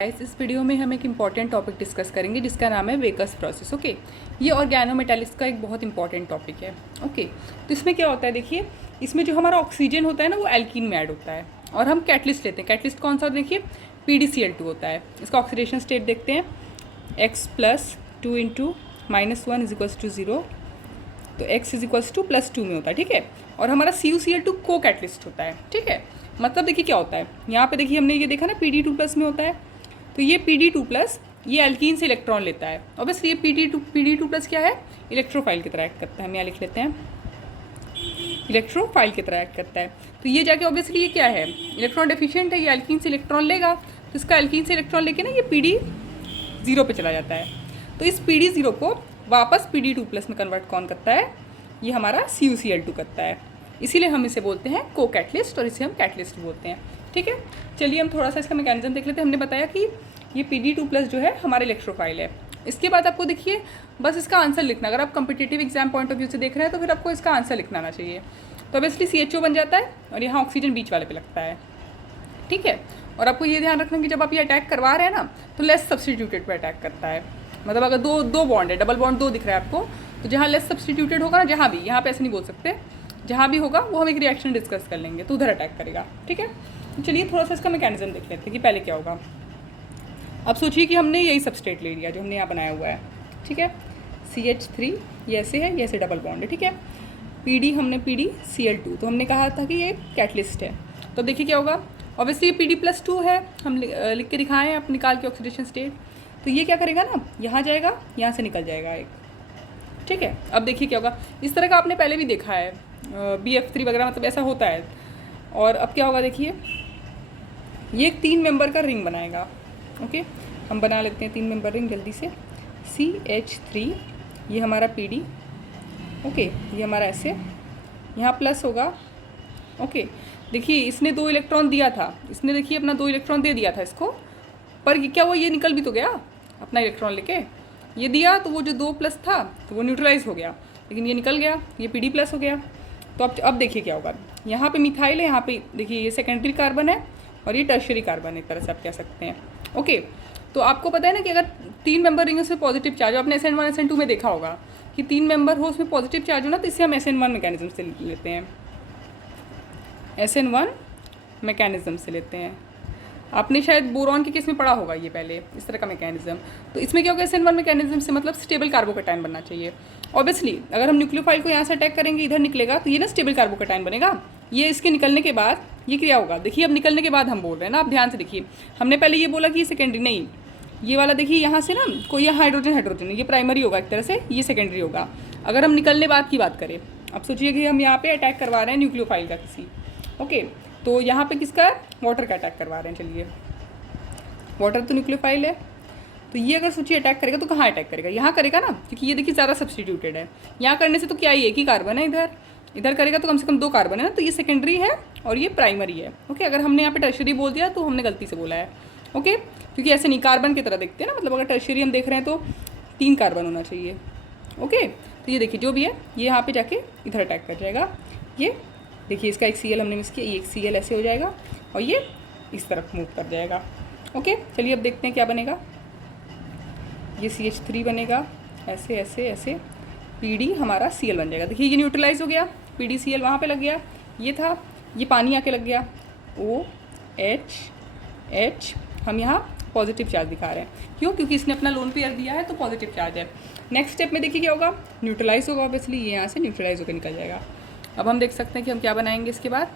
इस वीडियो में हम एक इम्पॉर्टेंट टॉपिक डिस्कस करेंगे जिसका नाम है वेकस प्रोसेस। ओके, ये ऑर्गेनोमेटालिक्स का एक बहुत इंपॉर्टेंट टॉपिक है। ओके, तो इसमें क्या होता है, देखिए इसमें जो हमारा ऑक्सीजन होता है ना वो एल्कीन में ऐड होता है और हम कैटलिस्ट लेते हैं। कैटलिस्ट कौन सा, देखिए PDCl2 होता है। इसका ऑक्सीडेशन स्टेट देखते हैं, X+2 × -1 = 0, तो X = +2 में होता है, ठीक है। और हमारा CuCl2 को कैटलिस्ट होता है, ठीक है। मतलब देखिए क्या होता है, यहाँ पे देखिए हमने ये देखा ना Pd2+ में होता है, तो ये Pd2+ ये एल्कीन से इलेक्ट्रॉन लेता है। ऑब्वियसली ये Pd2+ क्या है, इलेक्ट्रोफाइल की तरह एक्ट करता है। हम यहाँ लिख लेते हैं, इलेक्ट्रोफाइल की तरह एक्ट करता है। तो ये जाके ऑब्वियसली ये क्या है, इलेक्ट्रॉन डेफिशिएंट है, ये एल्कीन से इलेक्ट्रॉन लेगा, तो इसका एल्कीन से इलेक्ट्रॉन लेके ना ये Pd0 पे चला जाता है। तो इस Pd0 को वापस Pd2+ में कन्वर्ट कौन करता है, ये हमारा CuCl2 करता है। इसीलिए हम इसे बोलते हैं को कैटलिस्ट और इसे हम कैटलिस्ट बोलते हैं, ठीक है। चलिए हम थोड़ा सा इसका मैकेनिज्म देख लेते हैं। हमने बताया कि ये Pd2+ जो है हमारे इलेक्ट्रोफाइल है। इसके बाद आपको देखिए बस इसका आंसर लिखना, अगर आप competitive exam point of view से देख रहे हैं तो फिर आपको इसका आंसर लिखना आना चाहिए। तो ऑब्वियसली CHO बन जाता है और यहाँ ऑक्सीजन बीच वाले पे लगता है, ठीक है। और आपको ये ध्यान रखना कि जब आप ये अटैक करवा रहे हैं ना तो लेस सब्सटीट्यूटेड पे अटैक करता है। मतलब अगर दो बॉन्ड है, डबल बॉन्ड 2 दिख रहा है आपको, तो जहाँ लेस सब्सटीट्यूटेड होगा ना, जहाँ भी, यहाँ पे ऐसे नहीं बोल सकते, जहाँ भी होगा वो हम एक रिएक्शन डिस्कस कर लेंगे, तो उधर अटैक करेगा, ठीक है। तो चलिए थोड़ा सा इसका मैकेनिज्म देख लेते हैं कि पहले क्या होगा। अब सोचिए कि हमने यही सबस्ट्रेट ले लिया जो हमने यहाँ बनाया हुआ है, ठीक है। CH3 ये ऐसे है, ये ऐसे डबल बॉन्ड है, ठीक है। हमने PDCl2, तो हमने कहा था कि ये कैटलिस्ट है। तो अब देखिए क्या होगा, ऑब्वियसली ये Pd+2 है, हम लिख के दिखाएं आप निकाल के ऑक्सीडेशन स्टेट। तो ये क्या करेगा ना, यहाँ जाएगा, यहाँ से निकल जाएगा एक, ठीक है। अब देखिए क्या होगा, इस तरह का आपने पहले भी देखा है BF3 वगैरह, मतलब ऐसा होता है। और अब क्या होगा, देखिए ये एक 3 मेंबर का रिंग बनाएगा। ओके, हम बना लेते हैं 3 मेंबर रिंग जल्दी से। CH3 ये हमारा PD, ओके, ये हमारा ऐसे, यहाँ प्लस होगा। ओके, देखिए इसने 2 इलेक्ट्रॉन दिया था, इसने देखिए अपना 2 इलेक्ट्रॉन दे दिया था इसको, पर क्या वो ये निकल भी तो गया अपना इलेक्ट्रॉन लेके, ये दिया तो वो जो 2+ था तो वो न्यूट्रलाइज हो गया, लेकिन ये निकल गया, ये PD+ हो गया। तो अब देखिए क्या होगा, यहाँ पे मिथाइल है, यहाँ पे देखिए ये सेकेंडरी कार्बन है और ये टर्शियरी कार्बन है, एक तरह से आप कह सकते हैं। ओके, तो आपको पता है ना कि अगर 3 मेंबर रिंग उसमें पॉजिटिव चार्ज हो, आपने SN1 SN2 में देखा होगा कि 3 मेंबर हो उसमें पॉजिटिव चार्ज हो ना, तो इसे हम SN1 मैकेनिज्म से लेते हैं, SN1 मैकेनिज्म से लेते हैं। आपने शायद बोरॉन के केस में पढ़ा होगा ये पहले, इस तरह का मैकेनिज्म। तो इसमें क्या होगा, SN1 मैकेनिज्म से मतलब स्टेबल कार्बोकैटायन बनना चाहिए। ऑब्वियसली अगर हम न्यूक्लियोफाइल को यहाँ से अटैक करेंगे, इधर निकलेगा, तो ये ना स्टेबल कार्बोकैटायन बनेगा। ये इसके निकलने के बाद ये क्या होगा, देखिए अब निकलने के बाद हम बोल रहे हैं ना, आप ध्यान से देखिए, हमने पहले ये बोला कि ये सेकेंडरी नहीं, ये वाला देखिए यहाँ से ना कोई यहाँ हाइड्रोजन, ये प्राइमरी होगा एक तरह से, ये सेकेंडरी होगा। अगर हम निकलने बाद की बात करें, अब सोचिए कि हम यहाँ पे अटैक करवा रहे हैं न्यूक्लियोफाइल का किसी, ओके, तो यहाँ पे किसका, वाटर का अटैक करवा रहे हैं। चलिए वाटर तो न्यूक्लियोफाइल है, तो ये अगर सोचिए अटैक करेगा तो कहाँ अटैक करेगा, यहाँ करेगा ना, क्योंकि ये देखिए ज़्यादा सब्सटीट्यूटेड है। यहाँ करने से तो क्या ही एक ही कार्बन है, इधर करेगा तो कम से कम 2 कार्बन है ना, तो ये सेकेंडरी है और ये प्राइमरी है। ओके, अगर हमने यहाँ पे टर्शियरी बोल दिया तो हमने गलती से बोला है, ओके, क्योंकि ऐसे नहीं, कार्बन की तरह देखते हैं ना, मतलब अगर टर्शियरी हम देख रहे हैं तो 3 कार्बन होना चाहिए। ओके, तो ये देखिए जो भी है ये यहाँ पे जाके इधर अटैक कर जाएगा। ये देखिए इसका एक Cl हमने मिस किया, ये एक Cl ऐसे हो जाएगा और ये इस तरफ मूव कर जाएगा। ओके, चलिए अब देखते हैं क्या बनेगा। ये CH3 बनेगा, ऐसे ऐसे ऐसे, PD हमारा Cl बन जाएगा। देखिए ये न्यूट्रलाइज हो गया, PDCl वहाँ पे लग गया, ये था, ये पानी आके लग गया, OH, हम यहाँ पॉजिटिव चार्ज दिखा रहे हैं, क्यों, क्योंकि इसने अपना लोन पेयर दिया है तो पॉजिटिव चार्ज है। नेक्स्ट स्टेप में देखिए क्या होगा, न्यूट्रलाइज होगा, ऑब्वियसली ये यहाँ से न्यूट्रलाइज होकर निकल जाएगा। अब हम देख सकते हैं कि हम क्या बनाएंगे इसके बाद,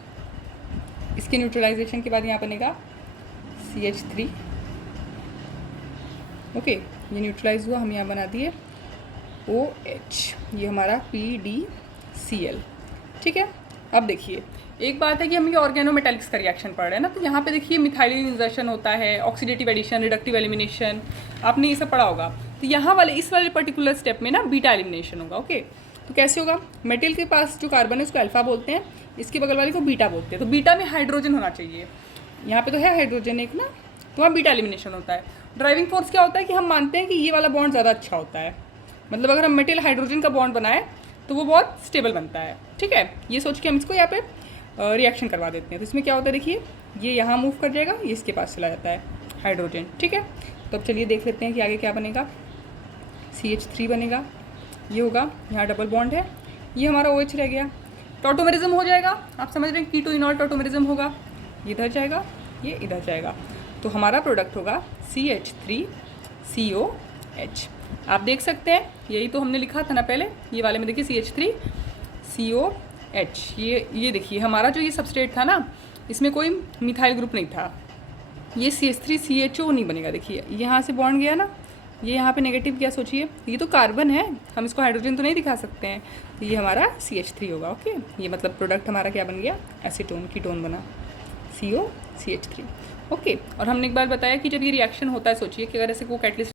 इसके न्यूट्रलाइजेशन के बाद यहाँ बनेगा CH3, ओके, ये न्यूट्रलाइज हुआ, हम यहाँ बना दिए OH, ये हमारा PDCl, ठीक है। अब देखिए एक बात है कि हम ये ऑर्गेनोमेटालिक्स का रिएक्शन पढ़ रहे हैं ना, तो यहाँ पे देखिए मिथाइलिन इंजर्शन होता है, ऑक्सीडेटिव एडिशन, रिडक्टिव एलिमिनेशन, आपने ये सब पढ़ा होगा। तो यहाँ वाले इस वाले पर्टिकुलर स्टेप में ना बीटा एलिमिनेशन होगा। ओके, तो कैसे होगा, मेटल के पास जो कार्बन है उसको अल्फा बोलते हैं, इसके बगल वाले को बीटा बोलते हैं। तो बीटा में हाइड्रोजन होना चाहिए, यहाँ पे तो है हाइड्रोजन एक ना, तो वहाँ बीटा एलिमिनेशन होता है। ड्राइविंग फोर्स क्या होता है कि हम मानते हैं कि ये वाला बॉन्ड ज़्यादा अच्छा होता है, मतलब अगर हम मेटल हाइड्रोजन का बॉन्ड बनाए तो वो बहुत स्टेबल बनता है, ठीक है। ये सोच के हम इसको यहाँ पे रिएक्शन करवा देते हैं। तो इसमें क्या होता है, देखिए ये यहाँ मूव कर जाएगा, ये इसके पास चला जाता है, हाइड्रोजन। ठीक है, तो अब चलिए देख लेते हैं कि आगे क्या बनेगा। CH3 बनेगा, ये होगा, यहाँ डबल बॉन्ड है, ये हमारा OH रह गया, टॉटोमेरिज्म हो जाएगा। आप समझ रहे हैं, कीटो इनॉल टॉटोमेरिज्म होगा, ये इधर जाएगा, ये इधर जाएगा, तो हमारा प्रोडक्ट होगा CH3COH। आप देख सकते हैं, यही तो हमने लिखा था ना पहले, ये वाले में देखिए CH3COH। ये देखिए हमारा जो ये सबस्ट्रेट था ना, इसमें कोई मिथाइल ग्रुप नहीं था, ये CH3CHO नहीं बनेगा। देखिए यहाँ से बॉन्ड गया ना, ये यहाँ पे नेगेटिव क्या, सोचिए, ये तो कार्बन है, हम इसको हाइड्रोजन तो नहीं दिखा सकते हैं, तो ये हमारा CH3 होगा। ओके, ये मतलब प्रोडक्ट हमारा क्या बन गया, एसीटोन, कीटोन बना, COCH3। ओके, और हमने एक बार बताया कि जब ये रिएक्शन होता है, सोचिए कि अगर ऐसे को कैटलिस्ट